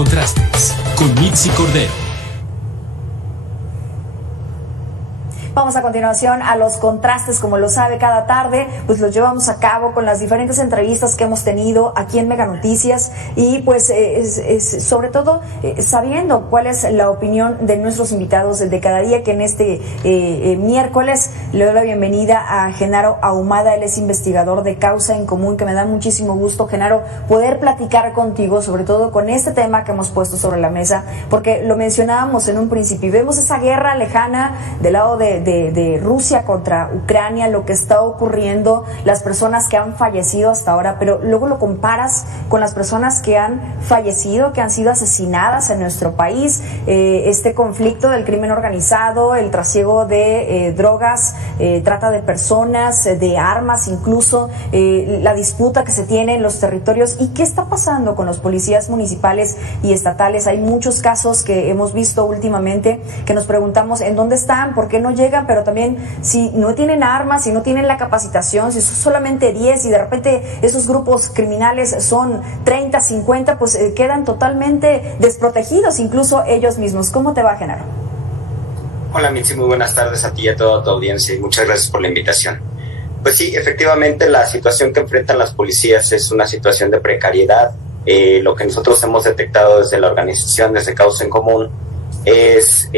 Contrastes con Mitzi Cordero. Vamos a continuación a los contrastes, como lo sabe cada tarde, pues los llevamos a cabo con las diferentes entrevistas que hemos tenido aquí en Mega Noticias y pues sobre todo sabiendo cuál es la opinión de nuestros invitados de cada día, que en este miércoles le doy la bienvenida a Genaro Ahumada. Él es investigador de Causa en Común, que me da muchísimo gusto, Genaro, poder platicar contigo, sobre todo con este tema que hemos puesto sobre la mesa, porque lo mencionábamos en un principio y vemos esa guerra lejana del lado de Rusia contra Ucrania, lo que está ocurriendo, las personas que han fallecido hasta ahora, pero luego lo comparas con las personas que han fallecido, que han sido asesinadas en nuestro país, este conflicto del crimen organizado, el trasiego de drogas, trata de personas, de armas incluso, la disputa que se tiene en los territorios. ¿Y qué está pasando con los policías municipales y estatales? Hay muchos casos que hemos visto últimamente que nos preguntamos en dónde están, por qué no llegan, pero también si no tienen armas, si no tienen la capacitación, si son solamente 10 y de repente esos grupos criminales son 30, 50, pues quedan totalmente desprotegidos, incluso ellos mismos. ¿Cómo te va, Genaro? Hola, Mitzi, muy buenas tardes a ti y a toda tu audiencia y muchas gracias por la invitación. Pues sí, efectivamente la situación que enfrentan las policías es una situación de precariedad. Lo que nosotros hemos detectado desde la organización, desde Causa en Común, es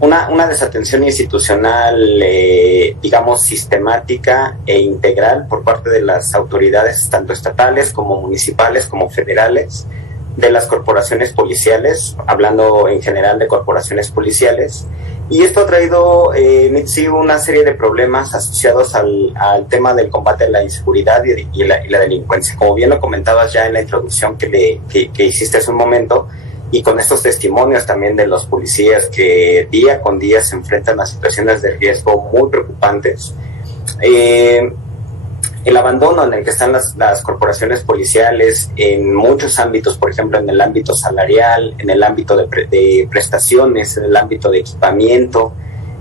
una desatención institucional, digamos, sistemática e integral por parte de las autoridades, tanto estatales como municipales como federales, de las corporaciones policiales, hablando en general de corporaciones policiales. Y esto ha traído, Mitzi, una serie de problemas asociados al tema del combate a la inseguridad y la delincuencia. Como bien lo comentabas ya en la introducción que hiciste hace un momento, y con estos testimonios también de los policías que día con día se enfrentan a situaciones de riesgo muy preocupantes. El abandono en el que están las corporaciones policiales en muchos ámbitos, por ejemplo en el ámbito salarial, en el ámbito de prestaciones, en el ámbito de equipamiento,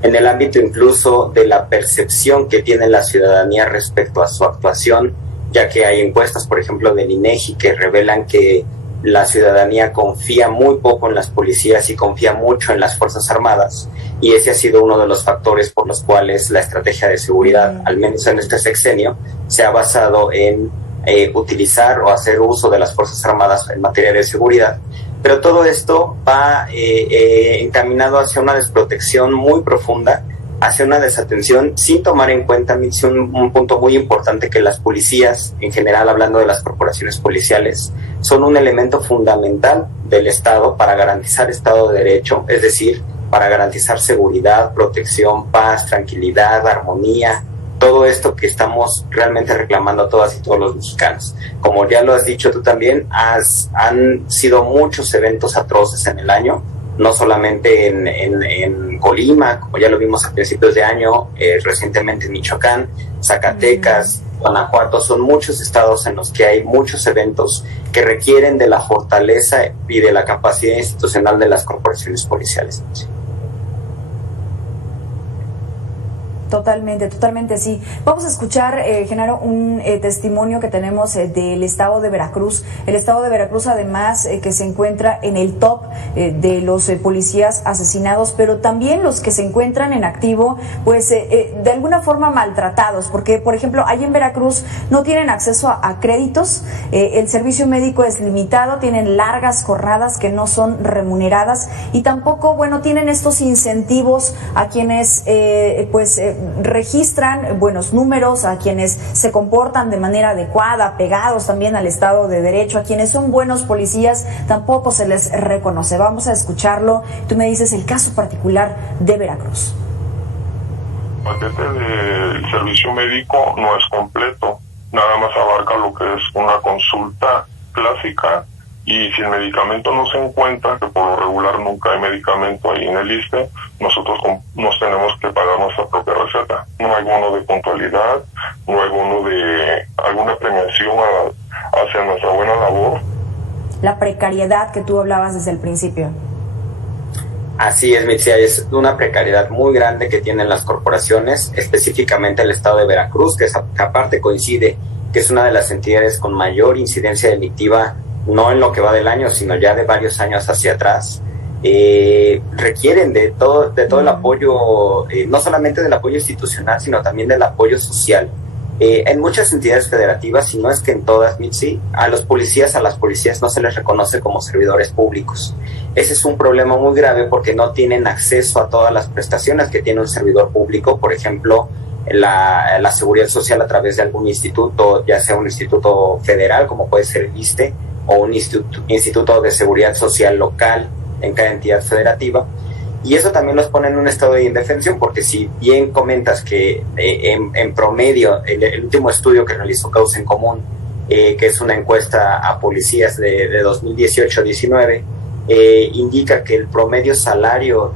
en el ámbito incluso de la percepción que tiene la ciudadanía respecto a su actuación, ya que hay encuestas, por ejemplo, del INEGI, que revelan que la ciudadanía confía muy poco en las policías y confía mucho en las Fuerzas Armadas, y ese ha sido uno de los factores por los cuales la estrategia de seguridad, al menos en este sexenio, se ha basado en utilizar o hacer uso de las Fuerzas Armadas en materia de seguridad. Pero todo esto va encaminado hacia una desprotección muy profunda, hacia una desatención, sin tomar en cuenta un punto muy importante, que las policías, en general hablando de las corporaciones policiales, son un elemento fundamental del Estado para garantizar Estado de Derecho, es decir, para garantizar seguridad, protección, paz, tranquilidad, armonía, todo esto que estamos realmente reclamando a todas y todos los mexicanos. Como ya lo has dicho tú también, han sido muchos eventos atroces en el año, no solamente en Colima, como ya lo vimos a principios de año, recientemente en Michoacán, Zacatecas, Guanajuato. Son muchos estados en los que hay muchos eventos que requieren de la fortaleza y de la capacidad institucional de las corporaciones policiales. Totalmente, sí. Vamos a escuchar, Genaro, un testimonio que tenemos del estado de Veracruz. El estado de Veracruz, además, que se encuentra en el top de los policías asesinados, pero también los que se encuentran en activo, pues de alguna forma maltratados, porque, por ejemplo, ahí en Veracruz no tienen acceso a créditos, el servicio médico es limitado, tienen largas jornadas que no son remuneradas y tampoco, bueno, tienen estos incentivos a quienes, registran buenos números, a quienes se comportan de manera adecuada, pegados también al Estado de Derecho, a quienes son buenos policías, tampoco se les reconoce. Vamos a escucharlo. Tú me dices el caso particular de Veracruz. El paquete del servicio médico no es completo, nada más abarca lo que es una consulta clásica, y si el medicamento no se encuentra, que por lo regular nunca hay medicamento ahí en el ISSSTE, nosotros nos tenemos que pagar nuestra propia receta. No hay bono de puntualidad, no hay bono de alguna premiación hacia nuestra buena labor. La precariedad que tú hablabas desde el principio. Así es, Mitzi, es una precariedad muy grande que tienen las corporaciones, específicamente el estado de Veracruz, que aparte coincide que es una de las entidades con mayor incidencia delictiva no en lo que va del año, sino ya de varios años hacia atrás, requieren de todo el apoyo, no solamente del apoyo institucional, sino también del apoyo social. En muchas entidades federativas, y no es que en todas, Mitzi, a las policías no se les reconoce como servidores públicos. Ese es un problema muy grave porque no tienen acceso a todas las prestaciones que tiene un servidor público, por ejemplo, la seguridad social a través de algún instituto, ya sea un instituto federal, como puede ser el ISSSTE, o un instituto de seguridad social local en cada entidad federativa. Y eso también los pone en un estado de indefensión, porque si bien comentas que en promedio, el último estudio que realizó Causa en Común, que es una encuesta a policías de 2018-19, indica que el salario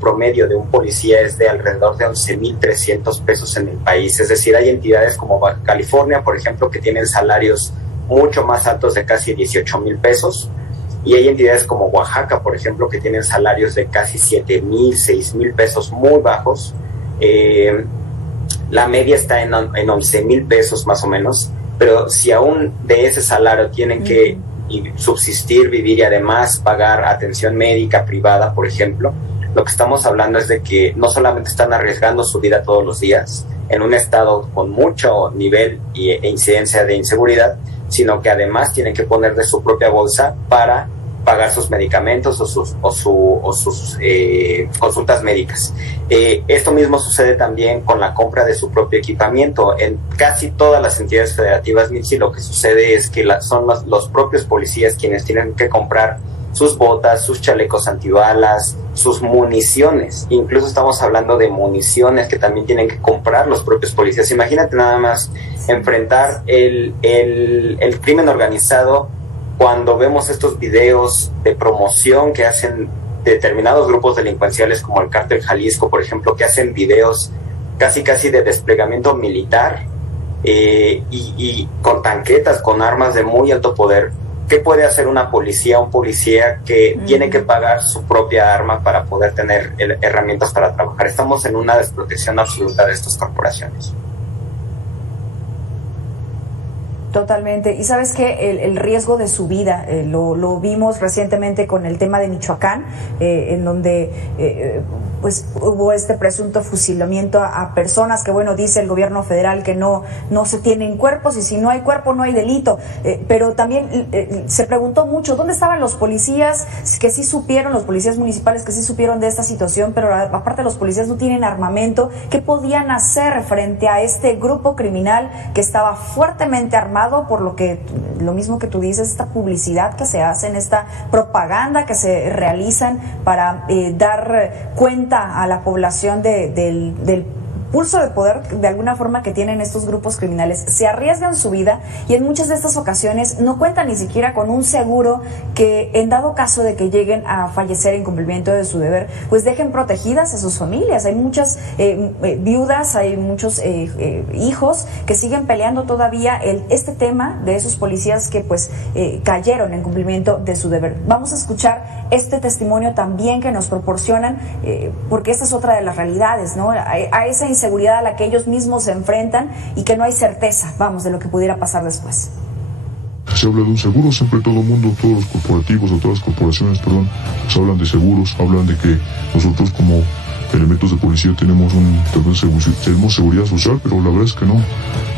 promedio de un policía es de alrededor de 11,300 pesos en el país. Es decir, hay entidades como Baja California, por ejemplo, que tienen salarios mucho más altos de casi 18,000 pesos. Y hay entidades como Oaxaca, por ejemplo, que tienen salarios de casi 7,000, 6,000 pesos, muy bajos. La media está en 11,000 pesos más o menos, pero si aún de ese salario tienen que subsistir, vivir y además pagar atención médica privada, por ejemplo, lo que estamos hablando es de que no solamente están arriesgando su vida todos los días en un estado con mucho nivel e incidencia de inseguridad, sino que además tienen que poner de su propia bolsa para pagar sus medicamentos o sus consultas médicas. Esto mismo sucede también con la compra de su propio equipamiento. En casi todas las entidades federativas, Mitzi, lo que sucede es que son los propios policías quienes tienen que comprar sus botas, sus chalecos antibalas, sus municiones. Incluso estamos hablando de municiones que también tienen que comprar los propios policías. Imagínate nada más enfrentar el crimen organizado cuando vemos estos videos de promoción que hacen determinados grupos delincuenciales como el Cártel Jalisco, por ejemplo, que hacen videos casi de desplegamiento militar y con tanquetas, con armas de muy alto poder. ¿Qué puede hacer un policía que tiene que pagar su propia arma para poder tener herramientas para trabajar? Estamos en una desprotección absoluta de estas corporaciones. Totalmente. Y sabes que el riesgo de su vida, lo vimos recientemente con el tema de Michoacán, en donde pues hubo este presunto fusilamiento a personas que, bueno, dice el gobierno federal que no se tienen cuerpos, y si no hay cuerpo no hay delito, pero también se preguntó mucho dónde estaban los policías que sí supieron, los policías municipales que sí supieron de esta situación, pero aparte los policías no tienen armamento. ¿Qué podían hacer frente a este grupo criminal que estaba fuertemente armado, por lo mismo que tú dices, esta publicidad que se hace, esta propaganda que se realizan para dar cuenta a la población del pulso de poder de alguna forma que tienen estos grupos criminales? Se arriesgan su vida y en muchas de estas ocasiones no cuentan ni siquiera con un seguro que, en dado caso de que lleguen a fallecer en cumplimiento de su deber, pues dejen protegidas a sus familias. Hay muchas viudas, hay muchos hijos que siguen peleando todavía este tema de esos policías que pues cayeron en cumplimiento de su deber. Vamos a escuchar este testimonio también que nos proporcionan, porque esta es otra de las realidades, ¿no? A esa inseguridad a la que ellos mismos se enfrentan y que no hay certeza, de lo que pudiera pasar después. Se habla de un seguro, siempre todo el mundo, todos los corporativos o todas las corporaciones, pues hablan de seguros, hablan de que nosotros como elementos de policía tenemos seguridad social, pero la verdad es que no.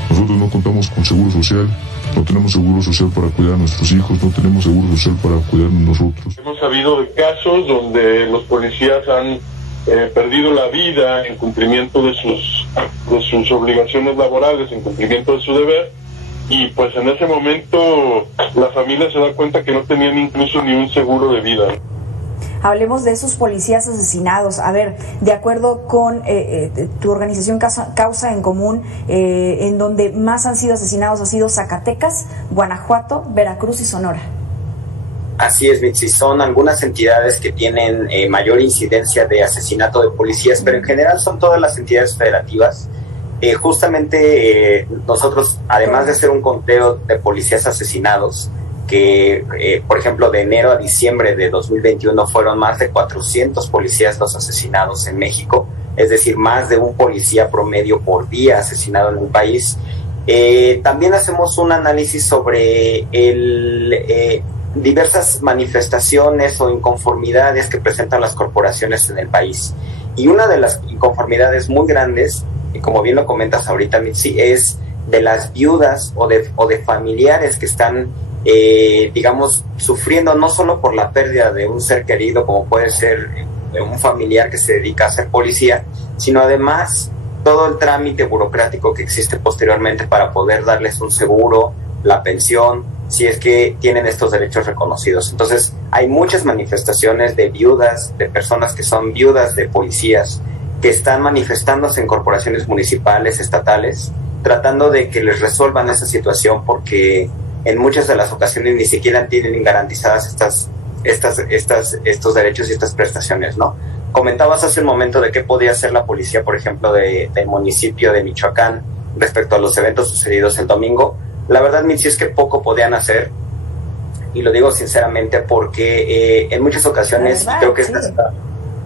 Nosotros no contamos con seguro social, no tenemos seguro social para cuidar a nuestros hijos, no tenemos seguro social para cuidarnos nosotros. Hemos sabido de casos donde los policías han perdido la vida en cumplimiento de sus obligaciones laborales, en cumplimiento de su deber, y pues en ese momento la familia se da cuenta que no tenían incluso ni un seguro de vida. Hablemos de esos policías asesinados. A ver, de acuerdo con tu organización Causa en Común, en donde más han sido asesinados ha sido Zacatecas, Guanajuato, Veracruz y Sonora. Así es, Mitzi, son algunas entidades que tienen mayor incidencia de asesinato de policías, pero en general son todas las entidades federativas. Justamente nosotros, además de hacer un conteo de policías asesinados, que por ejemplo de enero a diciembre de 2021 fueron más de 400 policías los asesinados en México, es decir, más de un policía promedio por día asesinado en un país. También hacemos un análisis sobre diversas manifestaciones o inconformidades que presentan las corporaciones en el país. Y una de las inconformidades muy grandes, y como bien lo comentas ahorita, Mitzi, es de las viudas o de familiares que están, digamos, sufriendo no solo por la pérdida de un ser querido, como puede ser un familiar que se dedica a ser policía, sino además todo el trámite burocrático que existe posteriormente para poder darles un seguro, la pensión, si es que tienen estos derechos reconocidos. Entonces, hay muchas manifestaciones de viudas, de personas que son viudas de policías, que están manifestándose en corporaciones municipales, estatales, tratando de que les resuelvan esa situación, porque en muchas de las ocasiones ni siquiera tienen garantizadas estos derechos y estas prestaciones, ¿no? Comentabas hace un momento de qué podía hacer la policía, por ejemplo, del municipio de Michoacán respecto a los eventos sucedidos el domingo. La verdad, Mitzi, es que poco podían hacer, y lo digo sinceramente porque en muchas ocasiones creo que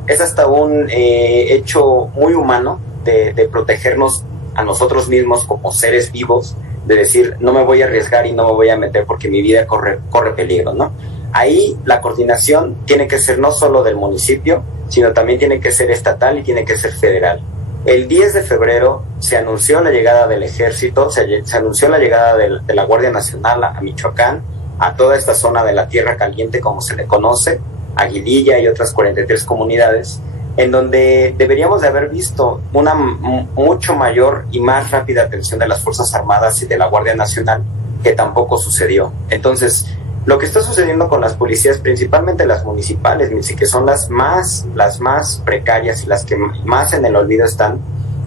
es hasta un hecho muy humano de protegernos a nosotros mismos como seres vivos, de decir, no me voy a arriesgar y no me voy a meter porque mi vida corre peligro, ¿no? Ahí la coordinación tiene que ser no solo del municipio, sino también tiene que ser estatal y tiene que ser federal. El 10 de febrero se anunció la llegada del ejército, se anunció la llegada de la Guardia Nacional a Michoacán, a toda esta zona de la Tierra Caliente, como se le conoce, Aguililla y otras 43 comunidades, en donde deberíamos de haber visto una mucho mayor y más rápida atención de las Fuerzas Armadas y de la Guardia Nacional, que tampoco sucedió. Entonces, lo que está sucediendo con las policías, principalmente las municipales, que son las más precarias y las que más en el olvido están,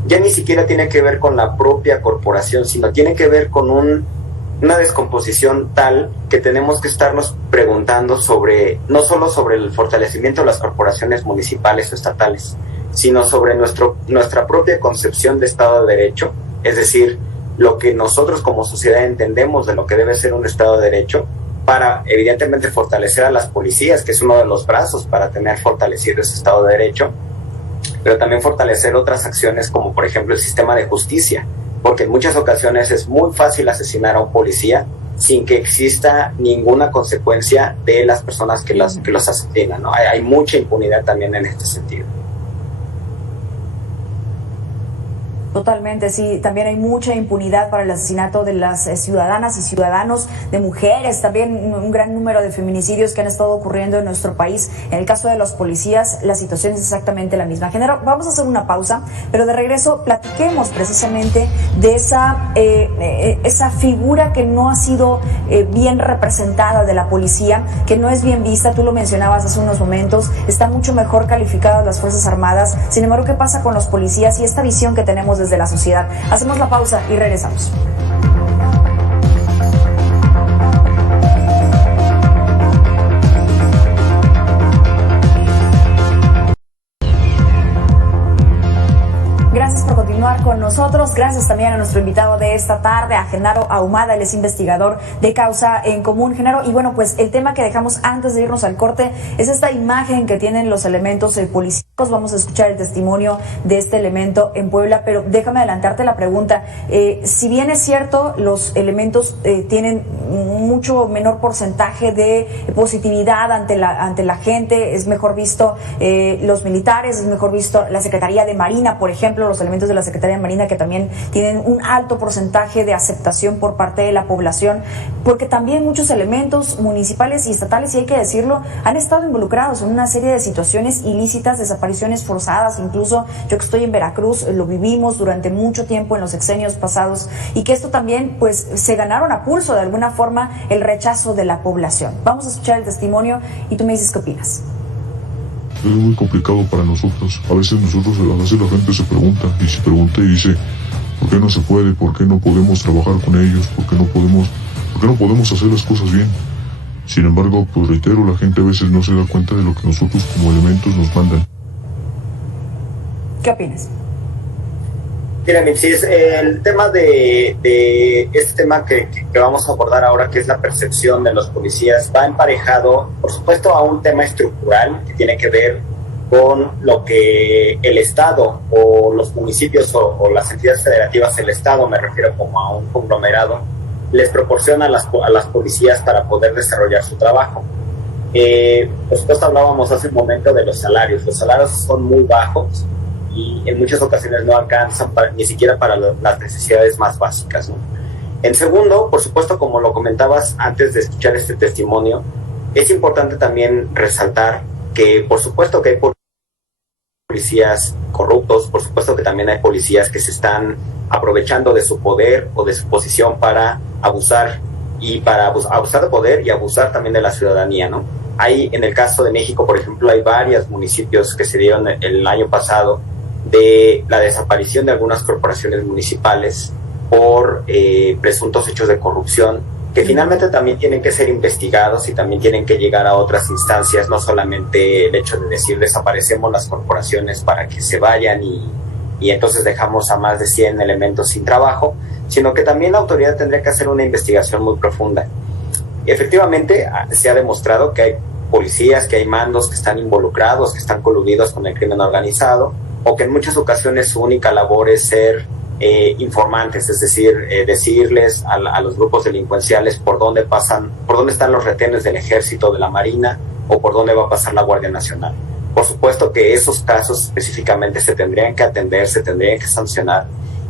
ya ni siquiera tiene que ver con la propia corporación, sino tiene que ver con una descomposición tal que tenemos que estarnos preguntando sobre, no solo sobre el fortalecimiento de las corporaciones municipales o estatales, sino sobre nuestra propia concepción de Estado de Derecho, es decir, lo que nosotros como sociedad entendemos de lo que debe ser un Estado de Derecho, para evidentemente fortalecer a las policías, que es uno de los brazos para tener fortalecido ese Estado de Derecho, pero también fortalecer otras acciones como por ejemplo el sistema de justicia, porque en muchas ocasiones es muy fácil asesinar a un policía sin que exista ninguna consecuencia de las personas que los asesinan, ¿no? Hay mucha impunidad también en este sentido. Totalmente, sí. También hay mucha impunidad para el asesinato de las ciudadanas y ciudadanos, de mujeres, también un gran número de feminicidios que han estado ocurriendo en nuestro país. En el caso de los policías, la situación es exactamente la misma. Genaro, vamos a hacer una pausa, pero de regreso platiquemos precisamente de esa figura que no ha sido bien representada de la policía, que no es bien vista. Tú lo mencionabas hace unos momentos, está mucho mejor calificadas las Fuerzas Armadas. Sin embargo, ¿qué pasa con los policías y esta visión que tenemos desde la sociedad? Hacemos la pausa y regresamos. Gracias por continuar con nosotros. Gracias también a nuestro invitado de esta tarde, a Genaro Ahumada. Él es investigador de Causa en Común. Genaro, y bueno, pues el tema que dejamos antes de irnos al corte es esta imagen que tienen los elementos policíacos. Vamos a escuchar el testimonio de este elemento en Puebla, pero déjame adelantarte la pregunta. Si bien es cierto, los elementos tienen mucho menor porcentaje de positividad ante la gente, es mejor visto los militares, es mejor visto la Secretaría de Marina, por ejemplo, los elementos de la Secretaría de Marina, que también tienen un alto porcentaje de aceptación por parte de la población, porque también muchos elementos municipales y estatales, y hay que decirlo, han estado involucrados en una serie de situaciones ilícitas, desapariciones forzadas. Incluso yo que estoy en Veracruz, lo vivimos durante mucho tiempo en los sexenios pasados, y que esto también pues se ganaron a pulso de alguna forma el rechazo de la población. Vamos a escuchar el testimonio y tú me dices qué opinas. Es muy complicado para nosotros. A veces la gente se pregunta, y se pregunta y dice, ¿por qué no se puede? ¿Por qué no podemos trabajar con ellos? ¿Por qué no podemos hacer las cosas bien? Sin embargo, pues reitero, la gente a veces no se da cuenta de lo que nosotros como elementos nos mandan. ¿Qué opinas? Mira, Mitzi, el tema de este tema que vamos a abordar ahora, que es la percepción de los policías, va emparejado, por supuesto, a un tema estructural que tiene que ver con lo que el Estado o los municipios o las entidades federativas del Estado, me refiero como a un conglomerado, les proporciona a las policías para poder desarrollar su trabajo. Por supuesto, hablábamos hace un momento de los salarios. Los salarios son muy bajos y en muchas ocasiones no alcanzan ni siquiera para las necesidades más básicas, ¿no? En segundo, por supuesto, como lo comentabas antes de escuchar este testimonio, es importante también resaltar que por supuesto que hay policías corruptos, por supuesto que también hay policías que se están aprovechando de su poder o de su posición para abusar de poder y abusar también de la ciudadanía, ¿no? Hay, en el caso de México, por ejemplo, hay varios municipios que se dieron el año pasado de la desaparición de algunas corporaciones municipales por presuntos hechos de corrupción que finalmente también tienen que ser investigados y también tienen que llegar a otras instancias, no solamente el hecho de decir desaparecemos las corporaciones para que se vayan y entonces dejamos a más de 100 elementos sin trabajo, sino que también la autoridad tendría que hacer una investigación muy profunda. Efectivamente, se ha demostrado que hay policías, que hay mandos que están involucrados, que están coludidos con el crimen organizado, o que en muchas ocasiones su única labor es ser informantes, es decir, decirles a los grupos delincuenciales por dónde están los retenes del Ejército, de la Marina, o por dónde va a pasar la Guardia Nacional. Por supuesto que esos casos específicamente se tendrían que atender, se tendrían que sancionar,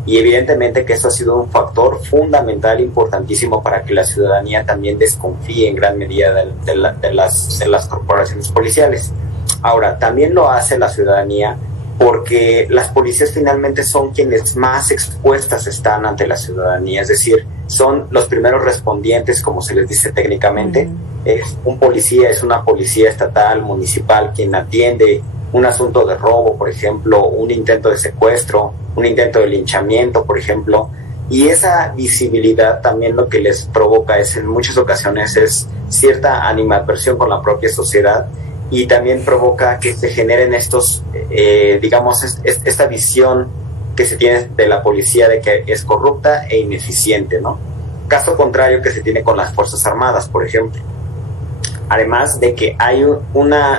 y evidentemente que eso ha sido un factor fundamental, importantísimo, para que la ciudadanía también desconfíe en gran medida de las corporaciones policiales. Ahora, también lo hace la ciudadanía porque las policías finalmente son quienes más expuestas están ante la ciudadanía, es decir, son los primeros respondientes, como se les dice técnicamente. Es una policía estatal, municipal, quien atiende un asunto de robo, por ejemplo, un intento de secuestro, un intento de linchamiento, por ejemplo, y esa visibilidad también lo que les provoca en muchas ocasiones es cierta animadversión con la propia sociedad, y también provoca que se generen esta visión que se tiene de la policía de que es corrupta e ineficiente, ¿no? Caso contrario que se tiene con las Fuerzas Armadas, por ejemplo. Además de que hay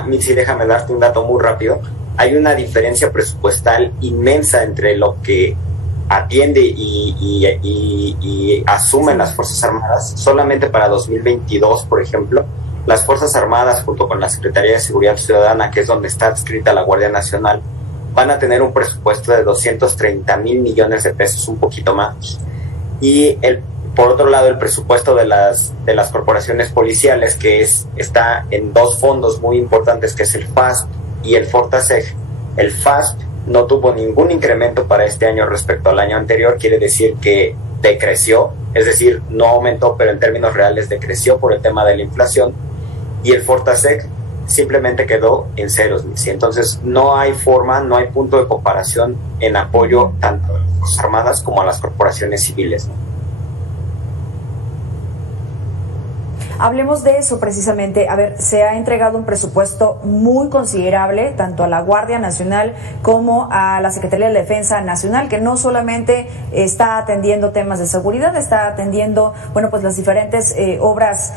Mitzi, déjame darte un dato muy rápido, hay una diferencia presupuestal inmensa entre lo que atiende y asumen las Fuerzas Armadas. Solamente para 2022, por ejemplo, las Fuerzas Armadas, junto con la Secretaría de Seguridad Ciudadana, que es donde está adscrita la Guardia Nacional, van a tener un presupuesto de 230,000 millones de pesos, un poquito más. Y por otro lado, el presupuesto de las corporaciones policiales, que está en dos fondos muy importantes, que es el FASP y el Fortaseg. El FASP no tuvo ningún incremento para este año respecto al año anterior, quiere decir que decreció, es decir, no aumentó, pero en términos reales decreció por el tema de la inflación, y el Fortaseg simplemente quedó en ceros. Entonces no hay forma, no hay punto de comparación en apoyo tanto a las Fuerzas Armadas como a las corporaciones civiles, ¿no? Hablemos de eso precisamente. A ver, se ha entregado un presupuesto muy considerable tanto a la Guardia Nacional como a la Secretaría de Defensa Nacional, que no solamente está atendiendo temas de seguridad, está atendiendo, pues las diferentes obras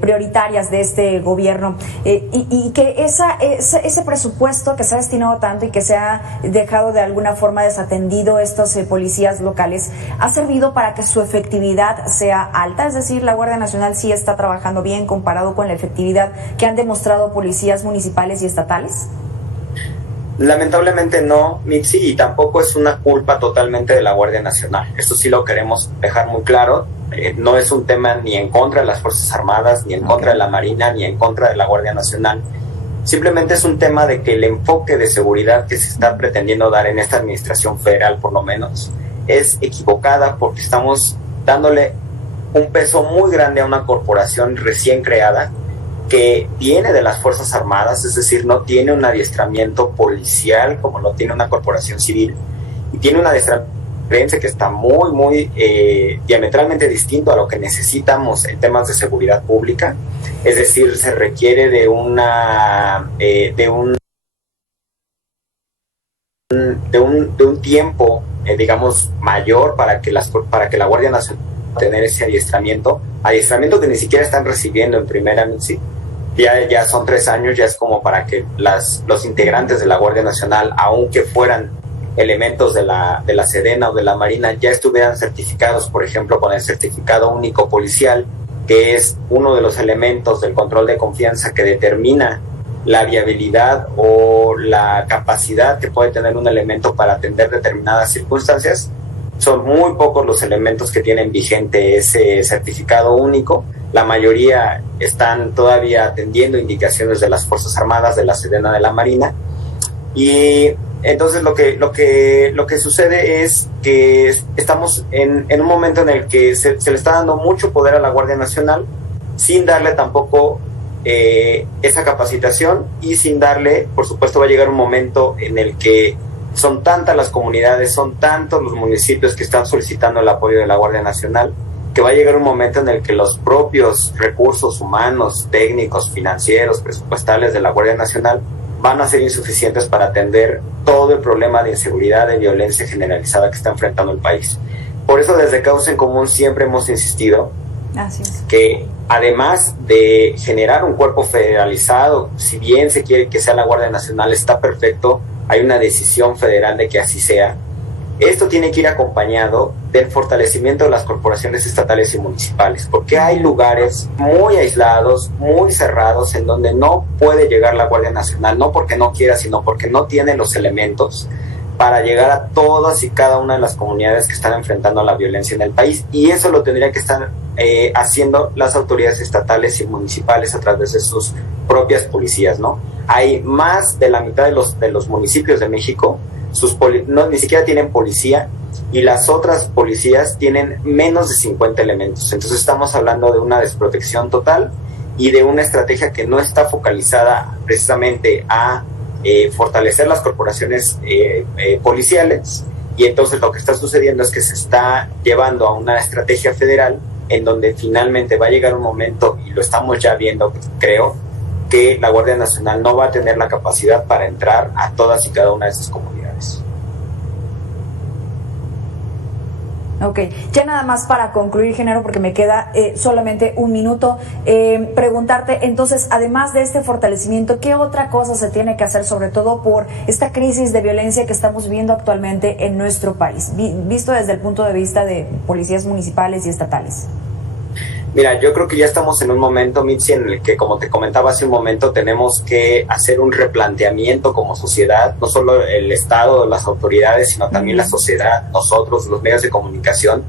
prioritarias de este gobierno, y que ese presupuesto que se ha destinado tanto y que se ha dejado de alguna forma desatendido estos policías locales, ha servido para que su efectividad sea alta. Es decir, la Guardia Nacional sí está trabajando bien comparado con la efectividad que han demostrado policías municipales y estatales. Lamentablemente no, Mitzi, y tampoco es una culpa totalmente de la Guardia Nacional. Eso sí lo queremos dejar muy claro. No es un tema ni en contra de las Fuerzas Armadas, ni en contra de la Marina, ni en contra de la Guardia Nacional. Simplemente es un tema de que el enfoque de seguridad que se está pretendiendo dar en esta administración federal, por lo menos, es equivocada, porque estamos dándole un peso muy grande a una corporación recién creada que viene de las Fuerzas Armadas, es decir, no tiene un adiestramiento policial como lo tiene una corporación civil, y tiene un adiestramiento que está muy diametralmente distinto a lo que necesitamos en temas de seguridad pública. Es decir, se requiere de un tiempo mayor para que la Guardia Nacional tener ese adiestramiento que ni siquiera están recibiendo en primera, ¿sí? ya son 3 años, ya es como para que los integrantes de la Guardia Nacional, aunque fueran elementos de la Sedena o de la Marina, ya estuvieran certificados, por ejemplo, con el certificado único policial, que es uno de los elementos del control de confianza que determina la viabilidad o la capacidad que puede tener un elemento para atender determinadas circunstancias. Son muy pocos los elementos que tienen vigente ese certificado único. La mayoría están todavía atendiendo indicaciones de las Fuerzas Armadas, de la Sedena, de la Marina. Y entonces lo que sucede es que estamos en un momento en el que se le está dando mucho poder a la Guardia Nacional sin darle tampoco esa capacitación, y sin darle, por supuesto, va a llegar un momento en el que son tantas las comunidades, son tantos los municipios que están solicitando el apoyo de la Guardia Nacional, que va a llegar un momento en el que los propios recursos humanos, técnicos, financieros, presupuestales de la Guardia Nacional van a ser insuficientes para atender todo el problema de inseguridad, de violencia generalizada que está enfrentando el país. Por eso, desde Causa en Común siempre hemos insistido que, además de generar un cuerpo federalizado, si bien se quiere que sea la Guardia Nacional, está perfecto, hay una decisión federal de que así sea. Esto tiene que ir acompañado del fortalecimiento de las corporaciones estatales y municipales, porque hay lugares muy aislados, muy cerrados, en donde no puede llegar la Guardia Nacional, no porque no quiera, sino porque no tiene los elementos para llegar a todas y cada una de las comunidades que están enfrentando la violencia en el país. Y eso lo tendría que estar haciendo las autoridades estatales y municipales a través de sus propias policías, ¿no? Hay más de la mitad de los municipios de México, ni siquiera tienen policía, y las otras policías tienen menos de 50 elementos. Entonces estamos hablando de una desprotección total y de una estrategia que no está focalizada precisamente a fortalecer las corporaciones policiales. Y entonces lo que está sucediendo es que se está llevando a una estrategia federal en donde finalmente va a llegar un momento, y lo estamos ya viendo, creo, que la Guardia Nacional no va a tener la capacidad para entrar a todas y cada una de esas comunidades. Ok, ya nada más para concluir, Genaro, porque me queda solamente un minuto, preguntarte, entonces, además de este fortalecimiento, ¿qué otra cosa se tiene que hacer, sobre todo por esta crisis de violencia que estamos viviendo actualmente en nuestro país, visto desde el punto de vista de policías municipales y estatales? Mira, yo creo que ya estamos en un momento, Mitzi, en el que, como te comentaba hace un momento, tenemos que hacer un replanteamiento como sociedad, no solo el Estado, las autoridades, sino también la sociedad, nosotros, los medios de comunicación,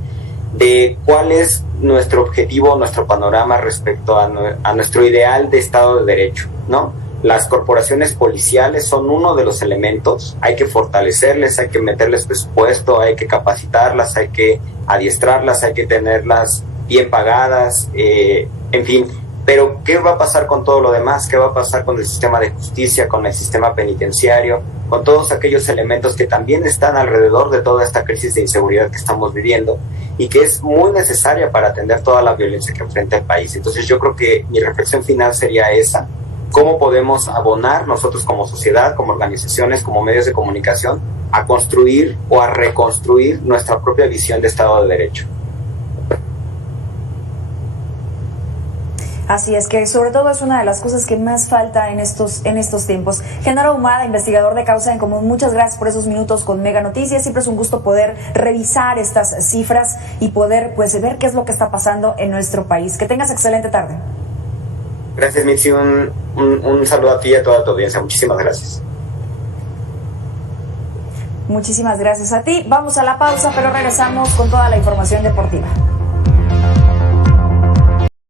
de cuál es nuestro objetivo, nuestro panorama respecto a nuestro ideal de Estado de Derecho, ¿no? Las corporaciones policiales son uno de los elementos, hay que fortalecerles, hay que meterles presupuesto, hay que capacitarlas, hay que adiestrarlas, hay que tenerlas bien pagadas, en fin. Pero ¿qué va a pasar con todo lo demás? ¿Qué va a pasar con el sistema de justicia, con el sistema penitenciario, con todos aquellos elementos que también están alrededor de toda esta crisis de inseguridad que estamos viviendo y que es muy necesaria para atender toda la violencia que enfrenta el país? Entonces yo creo que mi reflexión final sería esa: ¿cómo podemos abonar nosotros como sociedad, como organizaciones, como medios de comunicación, a construir o a reconstruir nuestra propia visión de Estado de Derecho? Así es, que sobre todo es una de las cosas que más falta en estos tiempos. Genaro Ahumada, investigador de Causa en Común, muchas gracias por esos minutos con Mega Noticias. Siempre es un gusto poder revisar estas cifras y poder, pues, ver qué es lo que está pasando en nuestro país. Que tengas excelente tarde. Gracias, Mitzi. Un saludo a ti y a toda tu audiencia. Muchísimas gracias. Muchísimas gracias a ti. Vamos a la pausa, pero regresamos con toda la información deportiva.